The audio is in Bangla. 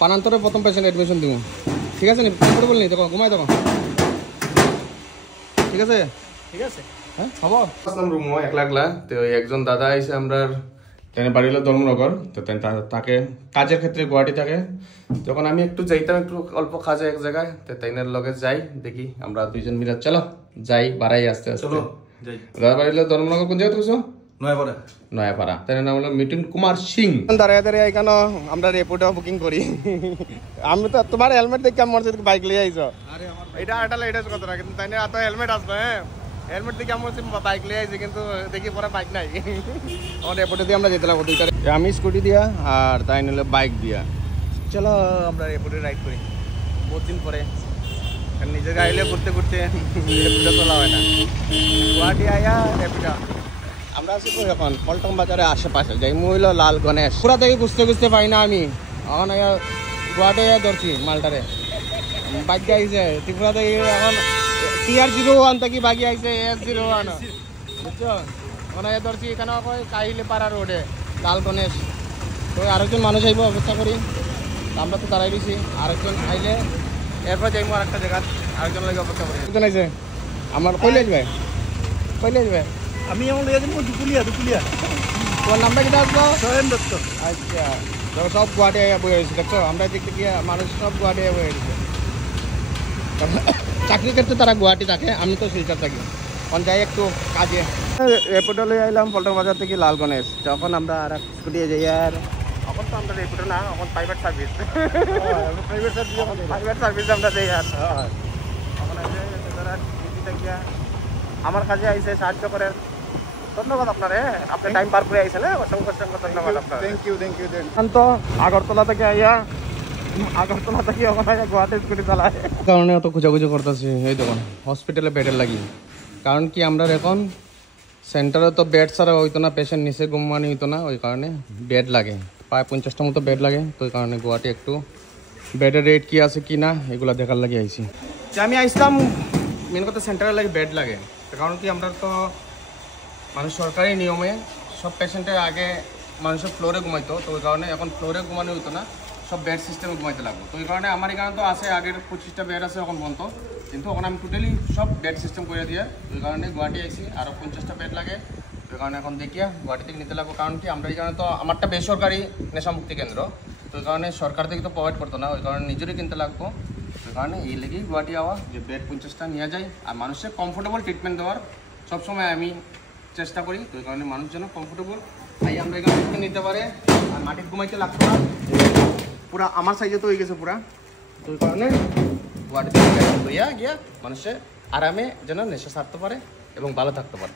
পানান্তরে প্রথম পেশেন্ট অ্যাডমিশন দিব, ঠিক আছে? কমফোর্টেবল নেই, দেখো ঘুমাই দেখো, ঠিক আছে? ঠিক আছে, হ্যাঁ খবর আসলাম রুম একলা একলা। তো একজন দাদা আইসে আমরা ট্রেনে বাড়ি হলো ধর্মনগর, তো তাকে কাজের ক্ষেত্রে গুয়াহাটি থাকে। যখন আমি একটু যাইতাম একটু অল্প কাজে এক জায়গায়, তো তাইনের লগে যাই, দেখি আমরা দুইজন মিলে চলো যাই বাড়াই আস্তে আস্তে। দাদা বাড়ি হলো ধর্মনগর, কোন জায়গায় তুলছো? নয়াপাড়া। তার নাম হলো মিঠুন কুমার সিং। দাঁড়িয়ে দাঁড়িয়ে এখানে আমরা রেপুটা বুকিং করি। আমি তো তোমার হেলমেট দেখে আমার বাইক লিয়ে আইছো, এটা একটা লেটেস্ট কথা, কিন্তু তাই না তো হেলমেট আসবে। হ্যাঁ হেলমেট দেখে আমার বাইক লিয়ে আইছি, কিন্তু দেখি পরে বাইক নাই। আমার রেপুটে দিয়ে আমরা যেতে লাগবো দুইটা, আমি স্কুটি দিয়া আর তাই নিলে বাইক দিয়া। চলো আমরা রেপুটে রাইড করি, বহুত দিন পরে। নিজের গাড়িলে ঘুরতে ঘুরতে রেপুটা চলা হয় না। গুয়াহাটি আয়া রেপুটা। আমরা আছি তো এখন পল্টন বাজারের আশেপাশে, যাই মহিলা লাল গণেশ। পুরা থেকে খুঁজতে খুঁজতে পাই না আমি, এখন গুয়াহাটি ধরছি মালটারে। বাইক আইছে ত্রিপুরা থেকে, এখন TR01 থেকে বাকি আইছে S01, বুঝছো? মানে ধরছি এখানে কাহিলে পাড়া রোডে লাল গণেশ। তো আরেকজন মানুষ আইব, অপেক্ষা করি। আমরা তো দাঁড়াই দিছি, আরেকজন আইলে এরপর যাইবো আরেকটা জায়গা, আরেকজন লাগে অপেক্ষা করি। একজন আইছে আমার, কইলে আসবে কইলে আসবে? আমি আমার লেগে যাবো দুপুলিয়া। তোমার নামটা কিটা আসলো? সয়ন দত্ত। আচ্ছা, তো সব গুয়াহাটি বই হয়েছে, দেখছো? আমরা দেখতে গিয়ে মানুষ সব গুয়াহাটি বই হয়েছে। চাকরি ক্ষেত্রে তারা গুয়াহাটি থাকে, আমি তো শিলচর থাকি। এখন যাই একটু কাজে। রেপুটা লই আইলাম পল্টন বাজার থেকে লাল গণেশ। তখন আমরা আর এক স্কুটি যাই, আর এখন তো আমরা রেপুটা না, এখন প্রাইভেট সার্ভিস। প্রাইভেট সার্ভিস আমরা যাই। আর এখন আমার কাজে আইসে সাহায্য করেন, ধন্যবাদ আপনারে। আপনি টাইম পার করে আইছেন, অসংখ্য অসংখ্য ধন্যবাদ আপনার। Thank you. তো আগরতলা থেকে আইয়া, আগরতলা থেকে ওখানে গুয়াহাটি স্কুটি চালায় কারণে অত খুঁজাখুঁজি করতেছি। এই দেখুন হসপিটালে বেডের লাগি, কারণ কি আমরা এখন সেন্টারে তো বেড ছাড়া হইতো না, পেশেন্ট নিচে ঘুমানি হইতো না, ওই কারণে বেড লাগে। প্রায় 50টা মতো বেড লাগে। তো ওই কারণে গুয়াহাটি একটু বেডের রেট কি আছে কি না এগুলো দেখার লাগে আইছি। আমি আইসলাম মেন কথা সেন্টারে লাগে বেড লাগে, কারণ কি আমরা তো মানুষ সরকারি নিয়মে সব পেশেন্টের আগে মানুষের ফ্লোরে ঘুমাইতো, তো ওই কারণে এখন ফ্লোরে ঘুমানো হইতো না, সব বেড সিস্টেমে ঘুমাইতে লাগতো। তো ওই কারণে আমার এখানে তো আছে আগের 25টা বেড আছে এখন পর্যন্ত, কিন্তু এখন আমি টোটালি সব বেড সিস্টেম করে দিয়ে ওই কারণে গুয়াহাটি আইসি। আরও 50টা বেড লাগে, ওই কারণে এখন দেখিয়া গুয়াহাটি থেকে নিতে লাগবো। কারণ কি আমরা এখানে তো আমারটা বেসরকারি নেশামুক্তি কেন্দ্র, তো ওই কারণে সরকার থেকে তো প্রোভাইড করতো না, ওই কারণে নিজেরই কিনতে লাগবো। ওই কারণে এই লেগেই গুয়াহাটি আওয়া, যে বেড 50টা নিয়ে যায় আর মানুষের কমফোর্টেবল ট্রিটমেন্ট দেওয়ার সবসময় আমি চেষ্টা করি। তো ওই কারণে মানুষ যেন কমফোর্টেবল তাই আমরা এখানে নিতে পারে, আর মাটির ঘুমাইতে লাগতো না। পুরা আমার সাইজে তো হয়ে গেছে পুরা, তো ওই কারণে গুয়াহাটি থেকে লইয়া গিয়া মানুষের আরামে যেন নেশা সারতে পারে এবং ভালো থাকতে পারে।